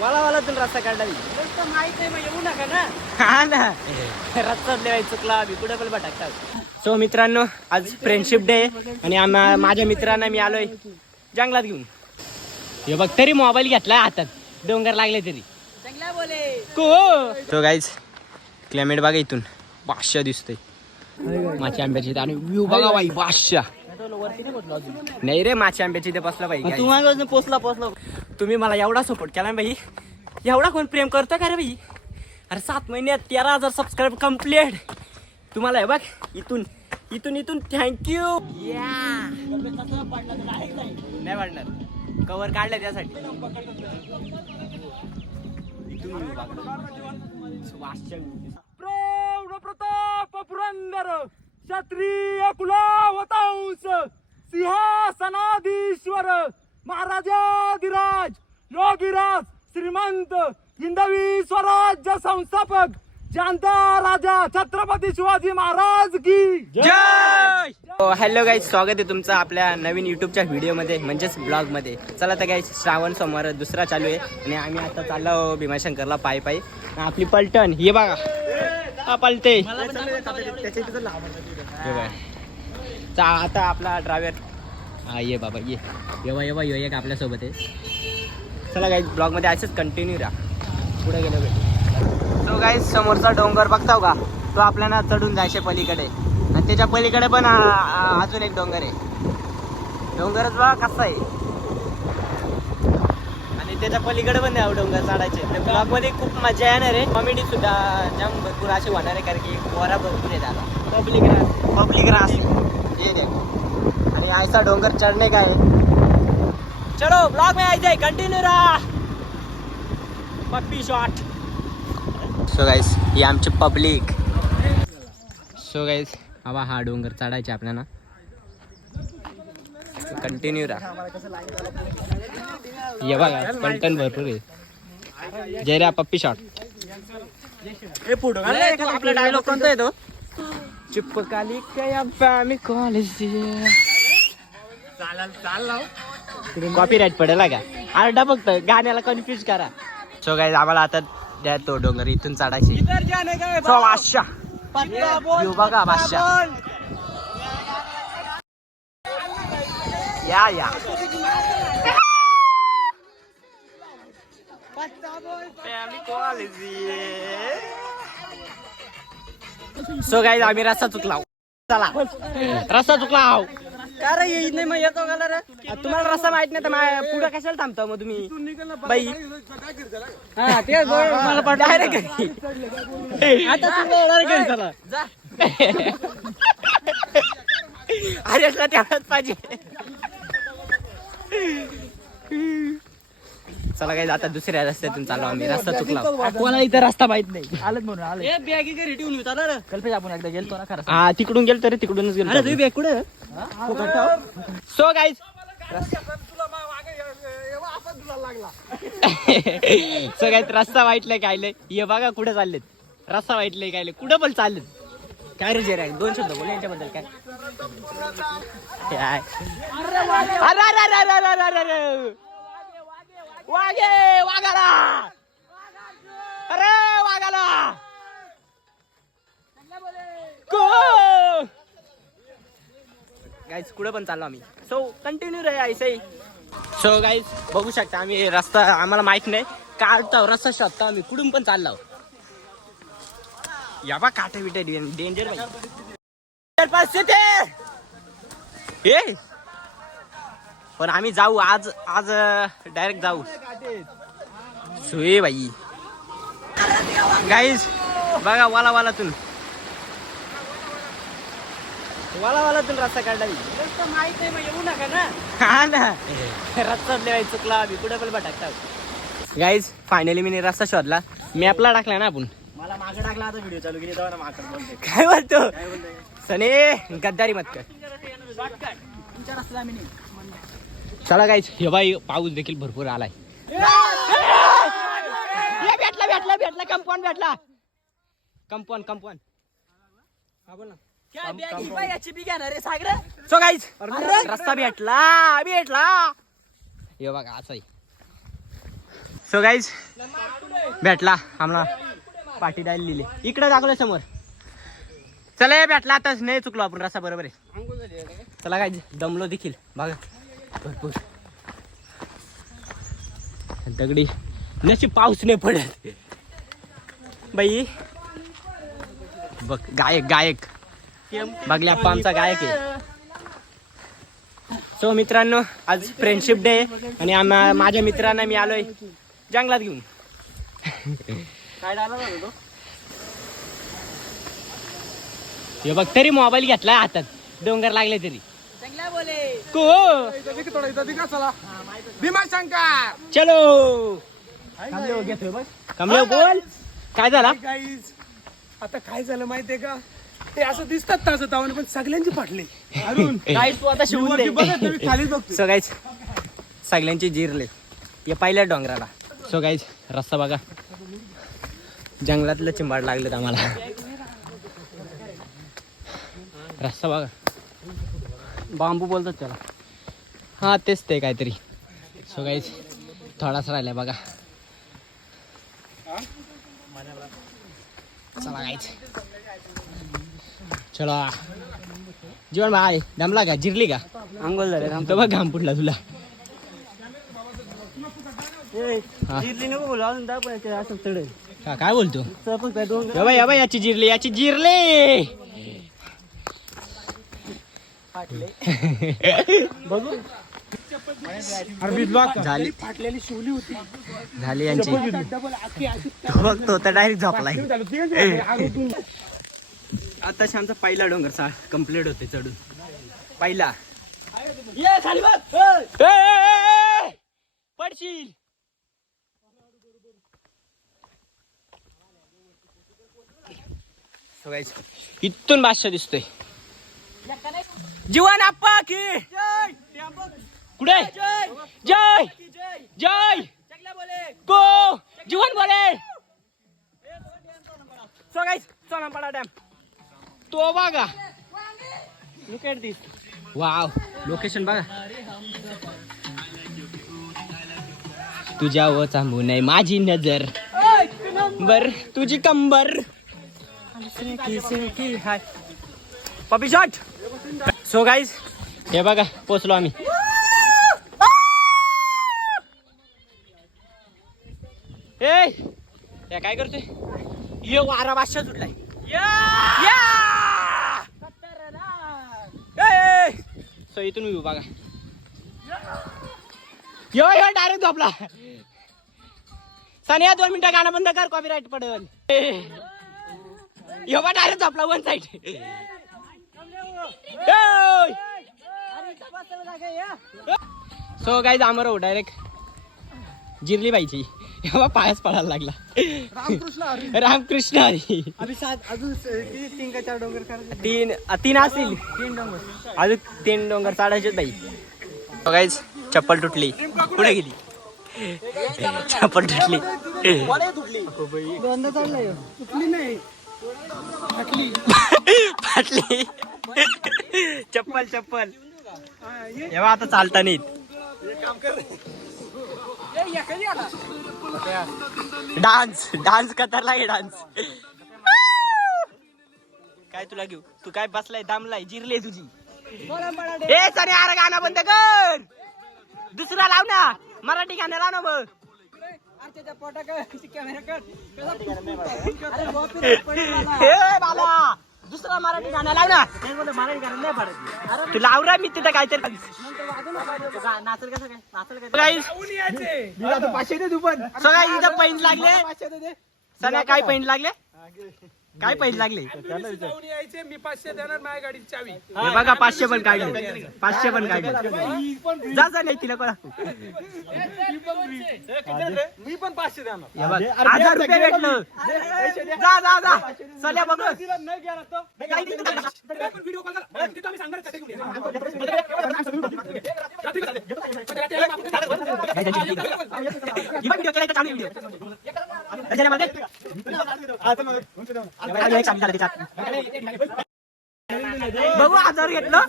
वाला वाला तुम्ही रस्ता काढला मी माहीत आहे मग येऊ नका ना. हा ना. रस्ता लेवाय चुकला आम्ही कुठे पण भटकतात. सो मित्रांनो आज फ्रेंडशिप डे आणि आम्हा माझ्या मित्रांना मी आलोय जंगलात घेऊन. हे बघ तरी मोबाईल घेतलाय हातात. डोंगर लागले तरी. चांगला बोले. को तो गाईज क्लायमेट बघा इथून. बादशा दिसतोय. माच्या आंब्याची आणि व्ह्यू बघा बाई बादशा नाही रे माच्या आंब्याची इथे बसला पाहिजे तू माझ्या पोचला पोचला. तुम्ही मला एवढा सपोर्ट केला भाई एवढा कोण प्रेम करतो का रे भाई अरे सात महिन्यात तेरा हजार सबस्क्राईब कंप्लीट तुम्हाला हे बघ इथून इथून इथून थँक्यू या नाही वाढणार. कवर काढलं त्यासाठी. इथून view बघा. वासच्या view. प्रौढ प्रताप पुरंदर क्षत्रिय कुलावतांस सिंहासनाधीश्वर महाराजाधिराज योगीराज श्रीमंत हिंदवी स्वराज्य संस्थापक जानता राजा छत्रपती शिवाजी महाराज की जय! हॅलो गाईज स्वागत आहे तुमचं आपल्या नवीन युट्यूबच्या व्हिडिओमध्ये म्हणजेच ब्लॉगमध्ये चला तर गाईज श्रावण सोमवार दुसरा चालू आहे. आणि आम्ही आता चाललो भीमाशंकरला पायी पायी. आणि आपली पलटण हे बघा. हा पलटे. चा आता आपला ड्रायव्हर हा ये बाबा ये. येवा येवा यो एक आपल्यासोबत आहे. चला गाईज ब्लॉगमध्ये असंच कंटिन्यू राहा. पुढे गेलो भेटू तो गाईज समोरचा डोंगर बघताव का? तो आपल्याला चढून जायचे पलीकडे. आणि त्याच्या पलीकडे पण अजून एक डोंगर आहे. डोंगरच बघा कसा आहे. आणि त्याच्या पलीकडे पण आहे डोंगर चढायचे. त्या ब्लॉगमध्ये खूप मजा येणार आहे. कॉमेडी सुद्धा जाम भरपूर असे होणार आहे कारण की पोरा भरपूर आहेत आता. पब्लिक रास पब्लिक रास ठीक आहे आणि ऐसा डोंगर चढणे काय? चलो ब्लॉग में आयचे कंटिन्यू रहा. पप्पी शॉट सो गाईस ही आमची पब्लिक सो गाईस हवा हा डोंगर चढायचे आपल्याला. कंटिन्यू राहा. ये बघा भरपूर आहे. जय रे पप्पी शॉट आपला डायलॉग कोणता येतो चिपकाली काय मी कॉलेज कॉपी राईट पडेल का? अर्धा फक्त गाण्याला कन्फ्युज करा. सो गाईज आम्हाला आता द्या तो डोंगर इथून चढायची सो बादशा View बघा बादशा या या सो गाईज आम्ही रस्ता चुकलाव चला रस्ता चुकलाव का रे येत नाही मग येतो का रे तुम्हाला रस्ता माहीत नाही तर मा- पुढं कशाला थांबता मग तुम्ही? बाई. हा ते मला पडलं डायरेक्ट आता तुम्ही येणार घरी चला. जा. अरे असला तेवढाच पाहिजे. चला काही आता दुसऱ्या रस्त्यातून चालू आम्ही. रस्ता चुकला. कोणाला इथे रस्ता माहीत नाही. आलं म्हणून आलं बॅगी घरी ठेवून कल्पेश आपण एकदा गेलतो ना खरं हा तिकडून गेलो तरी तिकडूनच गेलो तुम्ही बॅग कुठे सो गाईज सगळ्यात रस्ता वाईटलाय काय हे बघा कुठे चाललेत. रस्ता वाईटलाय काय कुठं पण चाललेत. काय रे जेरा दोन शब्द बोल यांच्याबद्दल काय? अरे अरे अरे अरे अरे अरे. वागे वागाला अरे वागाला गाईज कुठं पण चाललो आम्ही सो कंटिन्यू रे ऐसे सो गाईज बघू शकता आम्ही रस्ता आम्हाला माहीत नाही काढतो रस्ता शोधतो आम्ही कुठून पण चाललो या बा काटे बिटे डेंजर पाचशे ते ए पण आम्ही जाऊ आज आज डायरेक्ट जाऊ. सुये बाई. गाईज बघा वाला वालातून वाला वालातून रस्ता काढला माहीत नाही मग येऊ नका ना. हा ना. रस्ता लेवाय चुकला आम्ही कुठे पण भटकतात गाईज फायनली मी रस्ता शोधला. मॅपला टाकला ना आपण. मला मागे टाकला आता व्हिडिओ चालू केली तेव्हा माकड बोलते? काय बोलतो सने गद्दारी मत कर. तुमच्या रस्त्याला आम्ही नाही. चला गाईज हे बाई पाऊस देखील भरपूर आलाय. भेटला भेटला भेटला कंपाऊंड भेटला. Compound compound. सो रस्ता भेटला भेटला. हे बघा असं सो गाईज भेटला आम्हाला. पाठी द्यायला लिहिले इकडे दाखवलं समोर. चला हे भेटला आताच. नाही चुकलो आपण. रसा बरोबर आहे. चला काय दमलो देखील. बघा. भरपूर. दगडी. नशी पाऊस नाही पडत. बाई. बघ गायक गायक. बघले आप्पा आमचा गायक आहे. सो मित्रांनो आज फ्रेंडशिप डे आहे आणि आम्हा माझ्या मित्रांना मी आलोय जंगलात घेऊन. काय हे बघ तरी मोबाईल घेतलाय हातात. डोंगर लागले तरी. चलो. कमले बोल. काय झाला? गाईज आता काय झालं माहितीये का? ते असं दिसतात ताजं तावण पण सगळ्यांची फाटली. अरुण काय तू आता शिवून वरती बघत नाही, दे मी खालीच बघतोय. सो गाईज सगळ्यांची जिरले. हे पहिल्या डोंगराला. सो गाईज रस्ता बघा. जंगलातलं चिंबाड लागलेत आम्हाला. रस्ता बघा. बांबू बोलतात त्याला. हा तेच ते काहीतरी. सो गाईज थोडाच राहिलाय बघा. चला गाईज चला. जीवन भाई दमला का? जिरली का? अंगोल झाले तो बघ घाम फुटला तुला. काय बोलतो? याची जिरली याची जिरली! बघू. झाली. फाटलेली शिवली होती. झाली यांची. बघ तो तर डायरेक्ट. अरुण, आता आमचा पहिला डोंगर सा कंप्लीट होते चढून. पहिला! पडशील. इथून बादशाह दिसतोय. जीवन आप्पा की। कुठे? जय। जय। को? जीवन बोले। डॅम तो बघा. Look at this. Wow location बघा. तुझ्यावर थांबू नये माझी नजर. बर तुझी कंबर. पपी शॉट सो गाईज हे बघा पोचलो आम्ही. ए काय करतोय? ये वारा बादशाह सुटलाय! सो इथून मी बघा. यो यो डायरेक्ट झोपला. सानिया दोन मिनिटं गाणं बंद कर कॉपीराईट पडेल. यो बा डायरेक्ट झोपला वन साईड सो गाईज आमरो डायरेक्ट जिरली पाहिजे. एव्हा पायच पडायला लागला. रामकृष्ण हरी. तीन का चार डोंगर करायचे? तीन तीन असतील. तीन डोंगर. अजून तीन डोंगर चढायचे बाई. गाईज चप्पल तुटली. कुठे गेली? चप्पल तुटली. फाटली. चप्पल चप्पल. आता चालता नाहीत डान्स डान्स कतरला डान्स. काय तुला घेऊ? तू काय बसलाय दामलाय जिरले तुझी? ए सरे अरे गाणं बंद कर. दुसरा लाव ना. मराठी गाणं लाव ना बघ बाला दुसरा मराठी गाणं लाव ना. मराठी कारण नाही पडत तू लाव रा मी तिथं काहीतरी. नाचल कसं काय नाचल काय Guys, पाचशे दे तू पण. सगळ्या इथं पैंट लागले. सगळ्या काय पैंट लागले? काय पैंट लागले? जाऊन यायचे मी पाचशे देणार माझ्या गाडीची चावी. हे बघा पाचशे पण काढले पाचशे पण काढले जा जा नाही तिला कळा. मी पण पाचशे देणार. हजार रुपये भेटलं. जा जा जा. चल्या बघ. तिला नाही गेला तर व्हिडिओ कॉल करा तिथं बघू आजार घेतलं?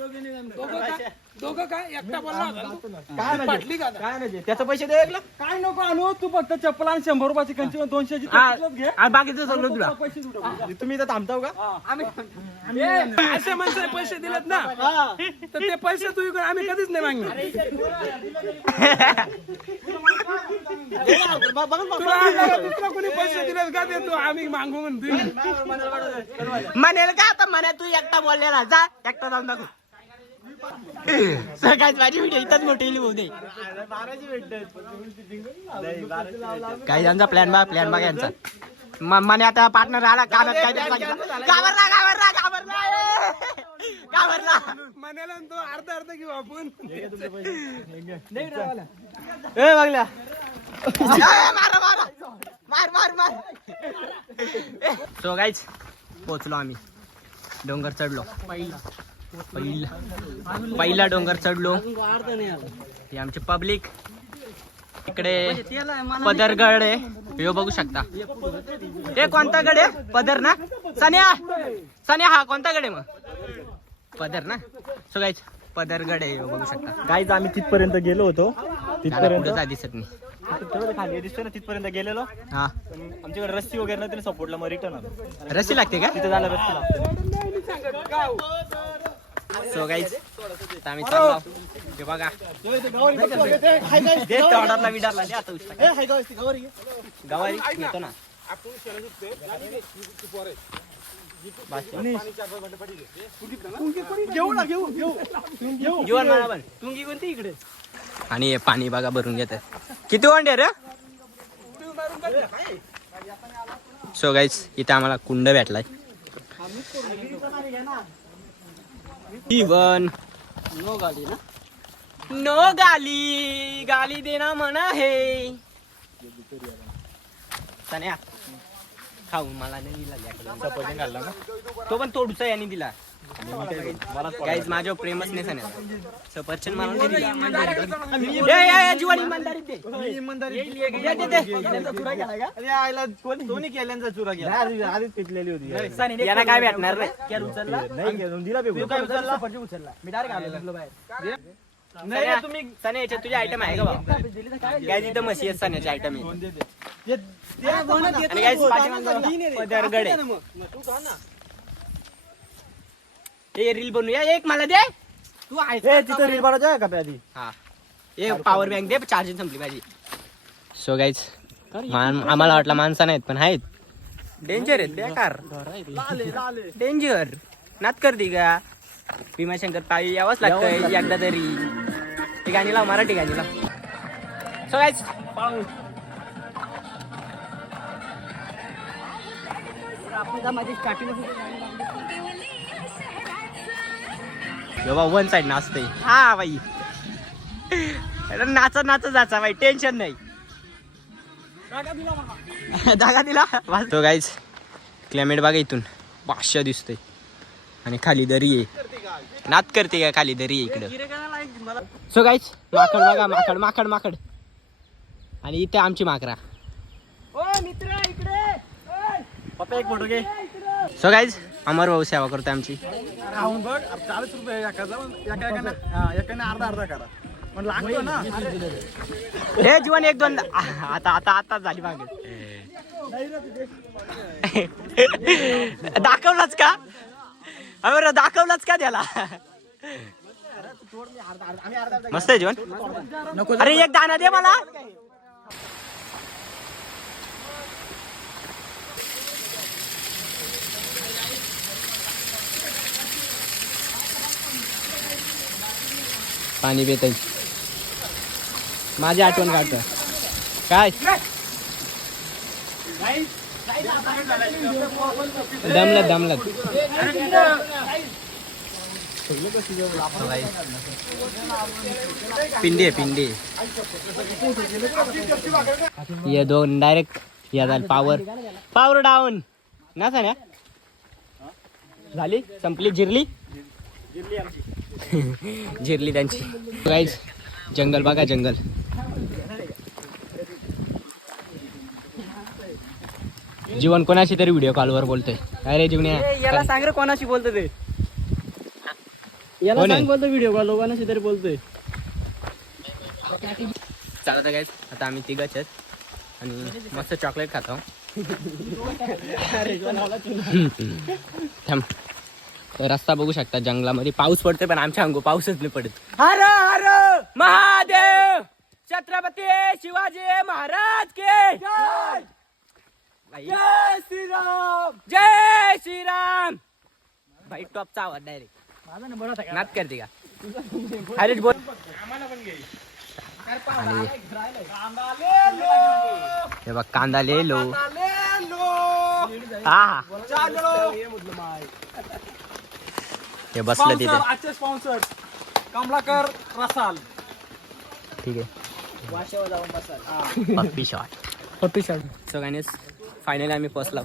दोघं काय? एकटा बोलला होता ना. तू? काय नाही पाटली का आता? काय म्हणजे त्याचं पैसे दे एकला. काय नको आणू? तू फक्त चप्पल आणि शंभर रुपयाची कंची दोनशेची चप्पल घे. आणि बाकीचं सगळं तुला. पैसे. तुम्ही इथं थांबताव का? ए, असे माणसाने पैसे दिलेत ना? तर ते पैसे तू इकडे आम्ही कधीच नाही मागणार. तुला आम्हाला दुसरा कोणी पैसे दिलेत का ते तू? आम्ही मागू म्हणतो म्हणेल का आता? म्हणा तू एकटा बोललेला. जा एकटा जाऊन दाखव सगळ्यात माझी व्हिडिओ इथंच मोठी होऊ दे काही यांचा प्लॅन बा प्लॅन बघा यांचा. म- म्हणे आता पार्टनर आला कानात काय तरी सांगितलं. घाबरला घाबरला घाबरला. ए! घाबरला. म्हणाला तो अर्धा अर्धा घेऊ आपण. ए बघल्या. ए, मारा मारा. मार मार मार. सो गाईच पोचलो आम्ही. डोंगर चढलो. पहिला. पहिला पहिला डोंगर चढलो. ही आमची पब्लिक इकडे पदरगड आहे. हे बघू शकता. हे कोणता गड आहे? पदर ना? सन्या! सन्या हा कोणता गड आहे मग? पदर ना? सो गाईच पदरगड आहे बघू शकता. गाईज आम्ही तिथपर्यंत गेलो होतो. तिथपर्यंत दिसत नाही. खाली दिसतो ना तिथपर्यंत गेलेलो. हा. पण आमच्याकडे रस्सी वगैरे नव्हती ना सपोर्टला मग रिटर्न आलो. रस्सी लागते का? तिथे झालं रस्सीला सो गाईज आम्ही चाललो हे बघा. दे तोंडातला विडारला दे आता उचला. गवारी. येतो ना. तुंगी कोणती इकडे? आणि हे पाणी बघा भरून घेत किती वंडे रे सो गाईज इथे आम्हाला कुंड भेटलाय. जीवन. नो गाली ना? नो गाली. गाली देना मना है सन्या खाऊ. मला नाही दिला तो पण तोडूचा याने दिला. गाईज माझ्यावर प्रेमच नाही सन्या सफरचंद मला नाही दिला ए, ए, ए, जीवन इमानदारीत दे. दे, दे, दे. आईला कोणी दोन्ही केल्यांचा चुरा गेला आधीच पिकलेली होती याला काय भेटणार नाही घेऊन दिला पेपर काय उचलला मी डायरेक्ट आलेलो बाहेर नाही रे, तुम्ही सन्या याच्यात तुझे आयटम आहे का बाबा काय तिथं म्हशी आहेत सन्याचे आयटम आहे आणि गाईज पाठीमागं पदरगड आहे हे रील बनवूया एक मला दे. तू ए आहे तिथं रील बनवायचं आहे का आधी हा. एक पॉवर बँक दे चार्जिंग संपली माझी. सो गाईज आम्हाला वाटलं माणसं नाहीत पण आहेत. डेंजर आहेत बेकार. डेंजर नात करते का भीमाशंकर पायी यावंच लागतं एकदा तरी. ती गाणी लाव मराठी गाणी लाव. सो गाईज बाबा वन साइड नाचते हा बाई. नाचा नाचा जाचा बाई. टेन्शन नाही. दागा दिला. तो गाईज क्लायमेट बघा इथून. पाचशे दिसतोय. आणि खाली दरी आहे. नात करते का खाली दरी आहे इकडं? सो गाईज माकड बघा माकड माकड माकड. आणि इथे आमची माकरा पप्पा एक फोटो घे. सो गाईज अमर भाऊ सेवा करतो आमची. राहून बघ चाळीस रुपये एकाचा एका एकाने एकाने अर्धा अर्धा करा. पण लागतो ना. हे जीवन एक दोन आता आता आता झाली मागे. दाखवलाच का? अरे दाखवलाच का त्याला? मस्त आहे जीवन. अरे एक दाना दे मला. पाणी पित माझी आठवण काढतो. काय? दमलत दमलत पिंडी आहे पिंडी. ये दोन डायरेक्ट या झालं पावर पावर डाऊन ना झाली? संपली? जिरली जिरली? त्यांची. गाईज जंगल बघा जंगल. जीवन कोणाशी तरी व्हिडिओ कॉलवर बोलतोय. अरे जीवन्या? याला सांग रे कोणाशी बोलतो ते. याला कोण आहे? सांग बोलतो व्हिडिओ कॉल लोकांना तरी बोलतोय. चालत गाईज आता आम्ही तिघच आहेत. आणि मस्त चॉकलेट खातो. थांब. रस्ता बघू शकता जंगलामध्ये. पाऊस पडतोय पण आमच्या अंगू पाऊसच नाही पडत. हर हर! महादेव! छत्रपती शिवाजी महाराज के! जय! श्रीराम! जय श्रीराम! भाई टॉपचा आवाज डायरेक्ट नाच करते का? अरे बोल. हे बघ कांदा लिहिलो. हा. हे बसलं तिथे. आजचे स्पॉन्सर कमलाकर रसाल. ठीक आहे. पप्पी शॉट पप्पी शॉट सो गायनेस फायनली आम्ही पोचलो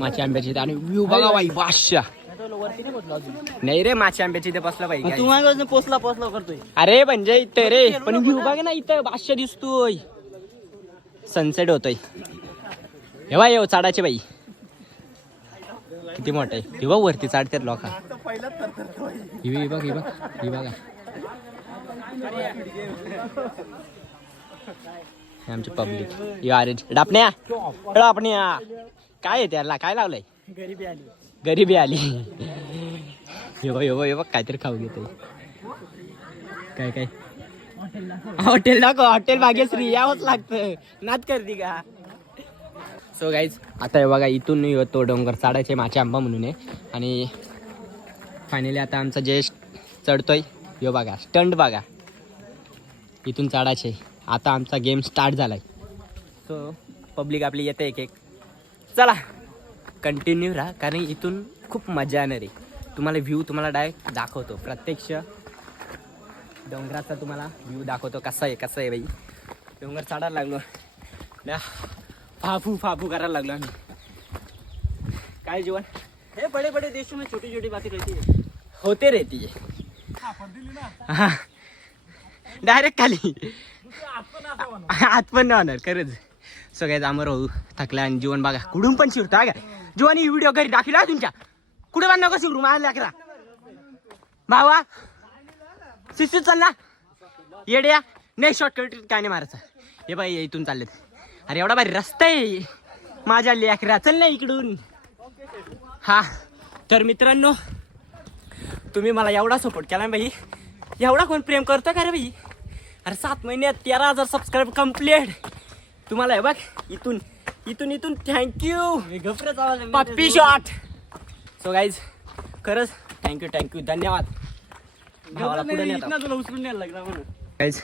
माची आंब्याची आणि व्ह्यू बघा बाई बादशा नाही रे माची आंब्याची इथे बसला तू पाहिजे मागे पोचला पोचला करतोय. अरे म्हणजे इथे रे. पण व्ह्यू बघ ना इथं बादशा दिसतोय. सनसेट होतोय. हे बाई येऊ चाडाचे बाई. किती मोठं आहे. हे बघ वरती चाडतात लोक. ही ही बघ ही बघ. ही बघा. हे आमची पब्लिक यू आर डापण्या. डापण्या काय आहे त्याला? काय लावलंय? गरीबी आली. गरिबी आली. हे बघ हे बघ हे बघ. काहीतरी खाऊ घेते. काय काय? हॉटेल दाखव हॉटेल भाग्यश्री यावंच लागतं. नाच करते का? सो गाईज आता हे बघा इथून तो डोंगर चढायचे माचे आंबा म्हणून आहे. आणि फायनली आता आमचा जे चढतोय. यो बघा स्टंट बघा. इथून चढायचे. आता आमचा गेम स्टार्ट झालाय. सो पब्लिक आपली येते एक एक. चला कंटिन्यू राहा कारण इथून खूप मजा येणार आहे. तुम्हाला व्ह्यू तुम्हाला डायरेक्ट दाखवतो. प्रत्यक्ष डोंगराचा तुम्हाला व्ह्यू दाखवतो कसा आहे कसा आहे बाई. डोंगर चढायला लागलो. ना फाफू फाफू करायला लागलो आम्ही. काय जीवन? हे बडे बडे देश में छोटी छोटी बातें रहती है होते रे ती. डायरेक्ट खाली. आत पण नाही होणार खरंच. सगळ्यात आमर होऊ थकला आणि जीवन बघा. कुठून पण शिरतो हा काय जीवन ही व्हिडिओ घरी दाखवला तुमच्या? कुठे पण नको शिरू माझ्या लेकरा भावा शिस्तीत चल ना. येड्या. नाही शॉर्टकट काय नाही मारायचं. हे बाई इथून चाललेत. अरे एवढा भारी रस्ता आहे. माझ्या लेकरा चल ना इकडून. हा. तर मित्रांनो तुम्ही मला एवढा सपोर्ट केला ना बाई. एवढा कोण प्रेम करतो का रे बाई? अरे सात महिन्यात तेरा हजार सबस्क्राईब कंप्लीट तुम्हाला हे बघ इथून इथून इथून थँक्यू आहे. पप्पी शॉट सो गाईज खरंच थँक्यू थँक्यू धन्यवाद. भावाला पुढे नाही, नेता. इथनं तुला उचलून न्यायला लागला म्हणून. गाईज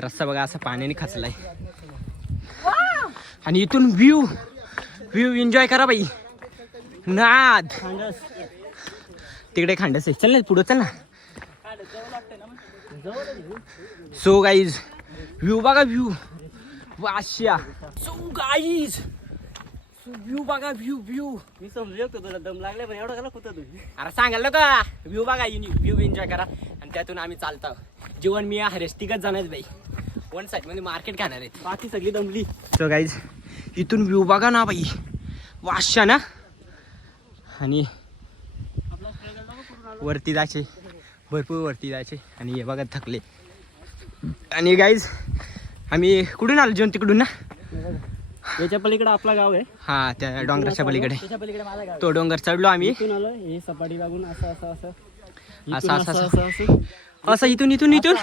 रस्ता बघा असा पाण्याने खचलाय. आणि इथून व्ह्यू व्ह्यू एन्जॉय करा बाई. नाद. तिकडे खांडस. आहे चल ना पुढं चल ना. सो गाईज व्ह्यू बघा व्ह्यू वाश्या. सो गाईज व्ह्यू बघा व्ह्यू व्ह्यू मी समजू शकतो तुला दम लागलाय पण एवढा कुठं तू अरे सांगाल का व्ह्यू बघा व्ह्यू एन्जॉय करा. आणि त्यातून आम्ही चालतो. जीवन मी हरेश तिघच जाणार बाई. वन साईडमध्ये मार्केट खाणार आहेत. बाकी सगळी दमली. सो गाईज इथून व्ह्यू बघा ना बाई. वाशा ना? आणि वरती जायचे. भरपूर वरती जायचे. आणि हे बघा थकले. आणि गाईज आम्ही कुठून आलो जेवण तिकडून ना? याच्या पलीकडे आपला गाव आहे. हा त्या डोंगराच्या पलीकडे. तो डोंगर चढलो आम्ही. हे सपाटी लागून असं असं असं. इथून असं, असं, असं असं. असं असं. इथून इथून इथून?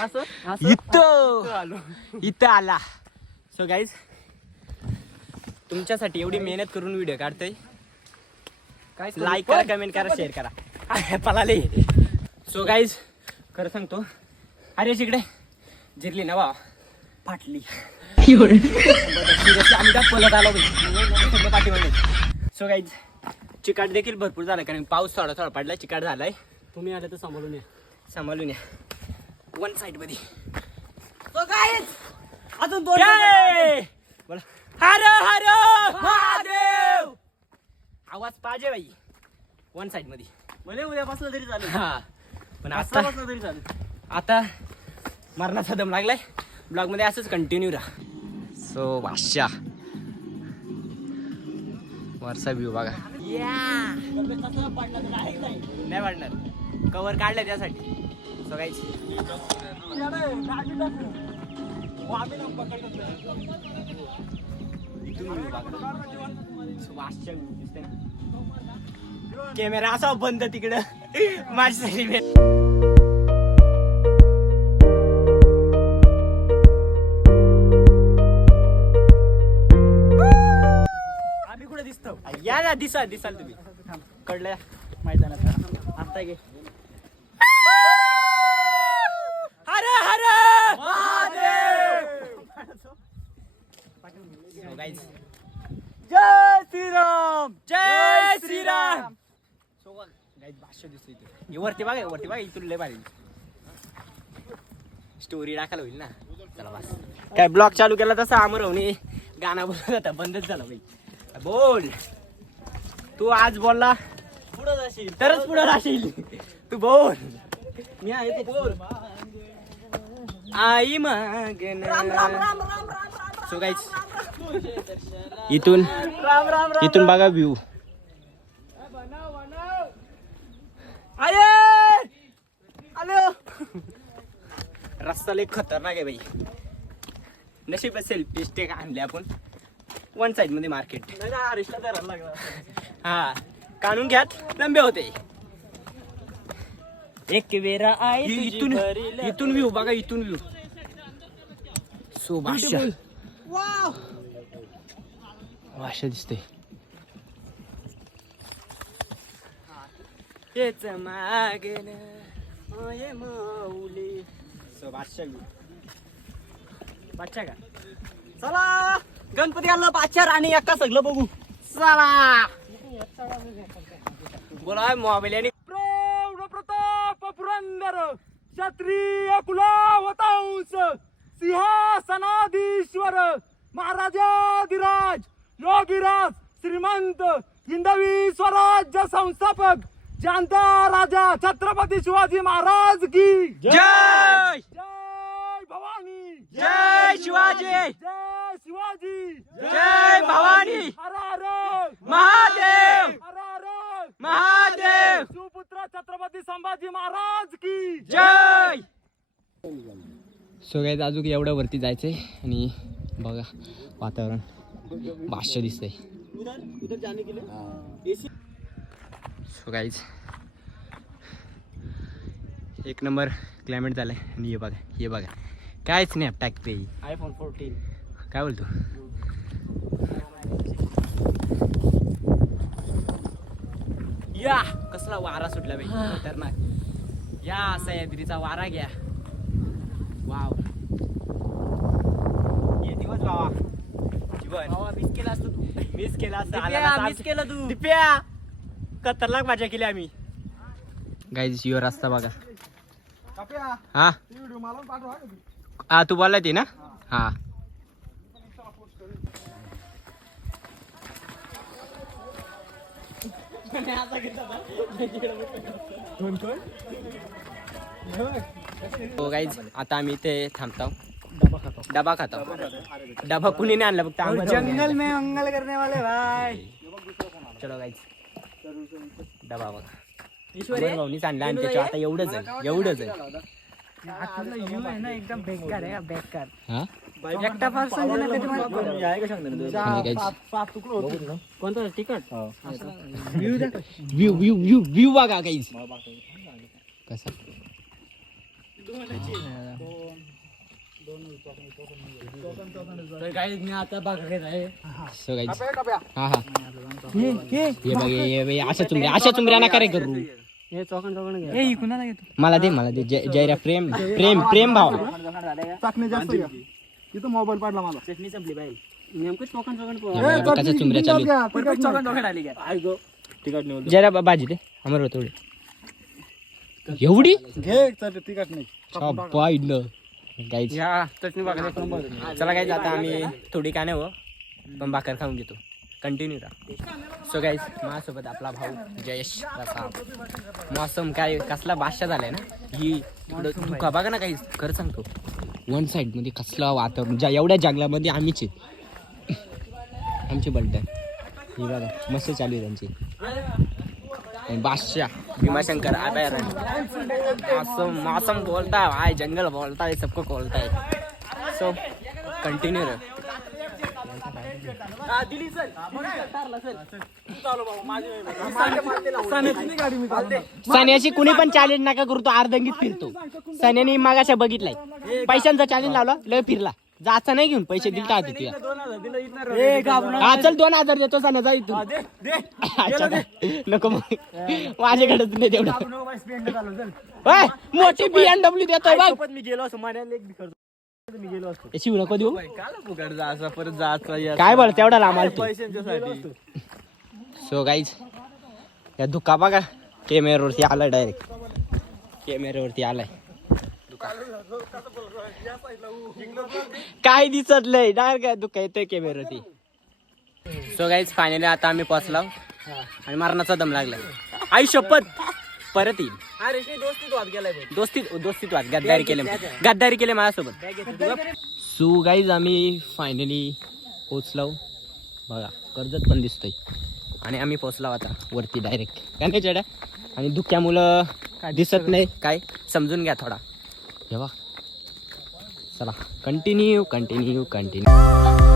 इथं! आलो. इथं आला. सो गाईज तुमच्यासाठी एवढी मेहनत करून व्हिडिओ काढतोय. काय लाईक करा कमेंट करा शेअर करा. पलाले. सो गाईज खरं सांगतो. अरे इकडे जिरली ना वा. फाटली. आम्ही पलत आलो पाठीमागे. सो गाईज चिकाट देखील भरपूर झाला कारण पाऊस थोडा थोडा पडलाय चिकाट झालाय. तुम्ही आले तर सांभाळून या. सांभाळून या. वन साइडमध्ये. अजून दोन! बोला. हर हर महादेव! आवाज पाहिजे बाई. वन साइडमध्ये. भले उद्या बसलं तरी चालेल हा. पण आता बसलं तरी चालेल आता मरणाचा दम लागलाय. ब्लॉगमध्ये असंच कंटिन्यू राहा. सो वाशा. वरचा व्ह्यू बघा. नाही वाढणार. कवर काढलं त्यासाठी. सो गाईज कॅमेरा असा बंद तिकडं. माझ्यासाठी आम्ही कुठे दिसतो? या ना दिसाल दिसाल तुम्ही. कडल्या मैदानात. आता घे हर हर So guys, जय श्रीराम जय श्रीराम So guys, भाष्य दिसतो इथे. वरती बघा वरती बघा इथून लय भारी. स्टोरी टाकायला होईल ना. चला बस. काय ब्लॉग चालू केला तसा अमर होणे गाणं बोलत होता बंदच झाला बाई. बोल. तू आज बोलला. पुढे जाशील. तरच पुढे राहशील तू बोल. मी आहे ते बोल. आई मागन सो गाईच इथून इथून बघा व्ह्यू आलो. रस्ता लय खतरनाक आहे बाई. नशीब सेल्फी स्टेक आणले आपण. वन साइडमध्ये मार्केट हरीशला धरायला लागला. हा. काढून घ्यात लंबे होते. एक इ- तुझी इथून. इथून व्ह्यू बघा इथून व्ह्यू सो भाषा भाषा दिसते हेच मागन. ओये माऊली सो भाषा बादशा का? चला. गणपती आणलं बादशाह आणि एका सगळं बघू. चला. बोला मोबाईल आणि प्रौढ प्रताप पुरंदर क्षत्रिय कुलावतांस सिंहासनाधीश्वर महाराजाधिराज योगीराज श्रीमंत हिंदवी स्वराज्य संस्थापक जानता राजा छत्रपती शिवाजी महाराज की जय! जय भवानी! जय शिवाजी! जय शिवाजी! जय भवानी! हर हर! महादेव! हर हर! महादेव! सुपुत्र छत्रपती संभाजी महाराज की जय! सो काय अजून एवढ्या वरती जायचंय आणि बघा वातावरण भाष्य दिसतंय. सो गाईज एक नंबर क्लायमेट झालंय. आणि हे बघा हे बघा. काय स्नॅप टाकते आयफोन फोर्टीन काय बोलतो? या! कसला वारा सुटला बाई. खतरनाक. या सह्याद्रीचा वारा घ्या. वाव. ये दिवस बाबा जीवन. मिस केला असतो तू. मिस केला असता miss केलं तू. दिप्या! खतरनाक मजा केली आम्ही. गाईज युअर रस्ता बघा. काप्या हा? हा तू बोलला ते ना? हा. हो गाईज आता आम्ही इथे थांबतो. डबा खातो. डबा कुणी नाही आणला फक्त जंगल में मंगल करने वाले भाई. चलो गाईज डबा बघा अमर भाऊनीच आणला आणि त्याच्या आता एवढंच आहे एवढंच आहे. यू आहे ना एकदम बेकार आहे बेकार. हा? एकटा पर्सन ना कधी मला. आणि guys, कोणतं? तिकट व्ह्यू व्ह्यू व्ह्यू व्ह्यू बघा गाईज कसा? काही मी आता बघायला आहे. सो गाईज काप्या काप्या हा हा. हे बघ हे बघ अशा चुमऱ्या अशा चुमऱ्या नका रे करू. हे चौकन चौकन घ्या हे कुणाला घेतो? मला दे मला दे. जय जयरा प्रेम प्रेम प्रेम भाव. चाकणे जास्त घ्या. इथं मोबाईल पाडला मला. चटणी संपली बाई. नेमकं चौकन चौकन हे बघा, कशा चुमऱ्या चालू आहेत. परफेक्ट चौकन चौकन आली का? आई गो. जरा बा- भाजी दे. अमर थोडी एवढी. घे तिकट नाही. गाईज या चटणी बघा चला गाईज आता आम्ही थोडी का नाही हो पण भाकर खाऊन घेतो. कंटिन्यू राहा सो गाईज माझ्यासोबत आपला भाऊ जयेश साहेब मौसम काय कसला बादशा झालाय ना? ही धुका बघा ना काही खरं सांगतो. वन साइडमध्ये कसलं वातावरण ज्या एवढ्या जंगलामध्ये आम्हीच आहेत आमची बलटण ही बघा मस्त चालू आहे त्यांची. बादशाह भीमाशंकर अभयारण्य मासूम मासूम बोलता है भाई जंगल बोलता है सबको बोलता है। सो कंटिन्यू सन्याची कुणी पण चॅलेंज नका करू तो अर्धंगीत फिरतो. सन्याने मागाशा बघितलाय. पैशांचा चॅलेंज लावला लय फिरला. जायचं नाही घेऊन पैसे दिले काय तुला हा चल दोन हजार देतो सन्या जा इथून. अच्छा, नको मग. माझ्याकडेच नाही तेवढं. होय, मोठी बीएमडब्ल्यू देतोय बघ. मी गेलो असं मान्याला एक बी करतो. मी गेलो असतो. शिव नको देऊ. काल फुकट जायचा परत जायचा काय बळ तेवढा लांब पैशांच्यासाठी? सो गाईज या दुका बघा. कॅमेऱ्यावरती आलाय डायरेक्ट कॅमेऱ्यावरती आलाय. काय दिसत नाही डायरेक्ट दुका येतोय कॅमेऱ्यावरती सो गाईज फायनली आता आम्ही पोचलो आणि मरणाचा दम लागलाय आई शपथ! परत येईल. दोस्तीत दोस्तीत वाद गद्दारी केले गद्दारी केले माझ्यासोबत. सो गाईज आम्ही फायनली पोचलो बघा कर्जत पण दिसतोय. आणि आम्ही पोचलो आता वरती डायरेक्ट काय नाही चेड्या? आणि धुक्यामुळं दिसत नाही. काय? समजून घ्या थोडा. हे बघ चला कंटिन्यू कंटिन्यू कंटिन्यू